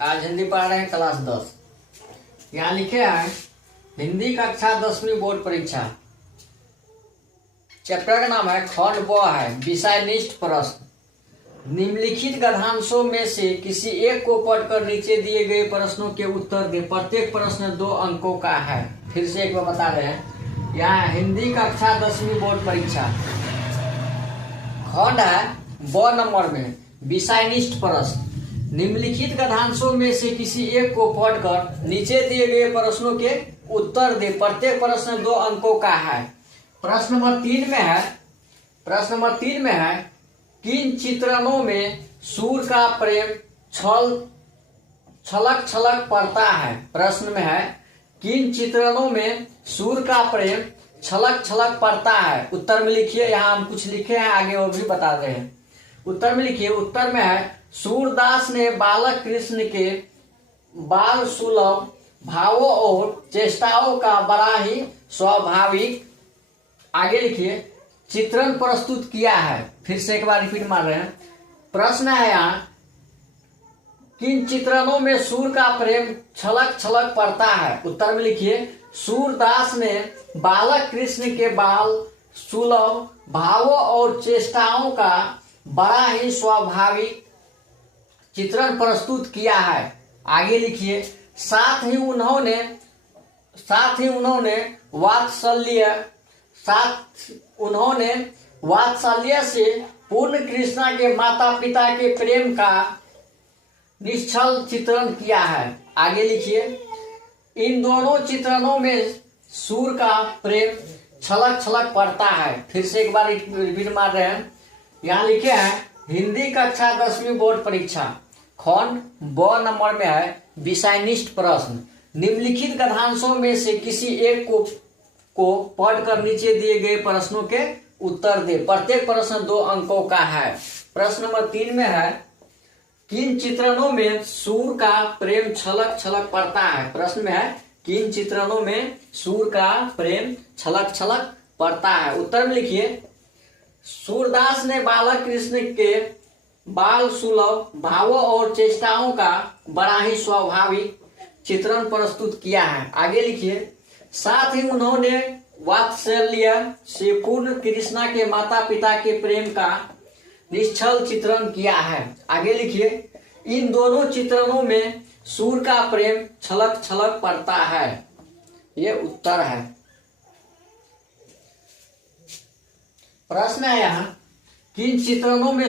आज हिंदी पढ़ रहे हैं क्लास 10। यहाँ लिखे हैं हिंदी कक्षा 10वीं बोर्ड परीक्षा। चैप्टर का नाम है खंड ब है, विषय निष्ठ प्रश्न। निम्नलिखित गद्यांशों में से किसी एक को पढ़कर नीचे दिए गए प्रश्नों के उत्तर दे। प्रत्येक प्रश्न 2 अंकों का है। फिर से एक बार बता रहे हैं, यहाँ हिंदी कक्षा 10वीं बोर्ड परीक्षा खंड है ब नंबर में विषय निष्ठ प्रश्न। निम्नलिखित गद्यांशों में से किसी एक को पढ़कर नीचे दिए गए प्रश्नों के उत्तर दे। प्रत्येक प्रश्न 2 अंकों का है। प्रश्न नंबर 3 में है किन चित्रणों में सूर्य का प्रेम छलक छलक पड़ता है। प्रश्न में है किन चित्रणों में सूर्य का प्रेम छलक छलक पड़ता है। उत्तर में लिखिए, यहाँ हम कुछ लिखे हैं, आगे वो भी बता रहे हैं। उत्तर में लिखिए। उत्तर में है सूरदास ने बालक कृष्ण के बाल सुलभ भावों और चेष्टाओं का बड़ा ही स्वाभाविक, आगे लिखिए, चित्रण प्रस्तुत किया है। फिर से एक बार रिपीट मार रहे हैं। प्रश्न है यहाँ किन चित्रणों में सूर्य का प्रेम छलक छलक पड़ता है। उत्तर में लिखिए सूरदास ने बालक कृष्ण के बाल सुलभ भावों और चेष्टाओं का बड़ा ही स्वाभाविक चित्रण प्रस्तुत किया है। आगे लिखिए साथ ही उन्होंने वात्सल्य से पूर्ण कृष्णा के माता पिता के प्रेम का निश्चल चित्रण किया है। आगे लिखिए इन दोनों चित्रणों में सूर्य का प्रेम छलक छलक पड़ता है। फिर से एक बार रिपीट मार रहे हैं। यहाँ लिखे हैं हिंदी कक्षा 10वीं बोर्ड परीक्षा खंड ब नंबर में है विषय निष्ठ प्रश्न। निम्नलिखित गद्यांशों में से किसी एक को पढ़कर नीचे दिए गए प्रश्नों के उत्तर दे। प्रत्येक प्रश्न 2 अंकों का है। प्रश्न नंबर 3 में है किन चित्रणों में सूर्य का प्रेम छलक छलक पड़ता है। प्रश्न में है किन चित्रणों में सूर्य का प्रेम छलक छलक पड़ता है। उत्तर में लिखिए सूरदास ने बालक कृष्ण के बाल सुलभ भावों और चेष्टाओं का बड़ा ही स्वाभाविक चित्रण प्रस्तुत किया है। आगे लिखिए साथ ही उन्होंने वात्सल्य से पूर्ण कृष्णा के माता पिता के प्रेम का निश्चल चित्रण किया है। आगे लिखिए इन दोनों चित्रणों में सूर्य का प्रेम छलक छलक पड़ता है। ये उत्तर है। प्रश्न है यहाँ किन चित्रणों में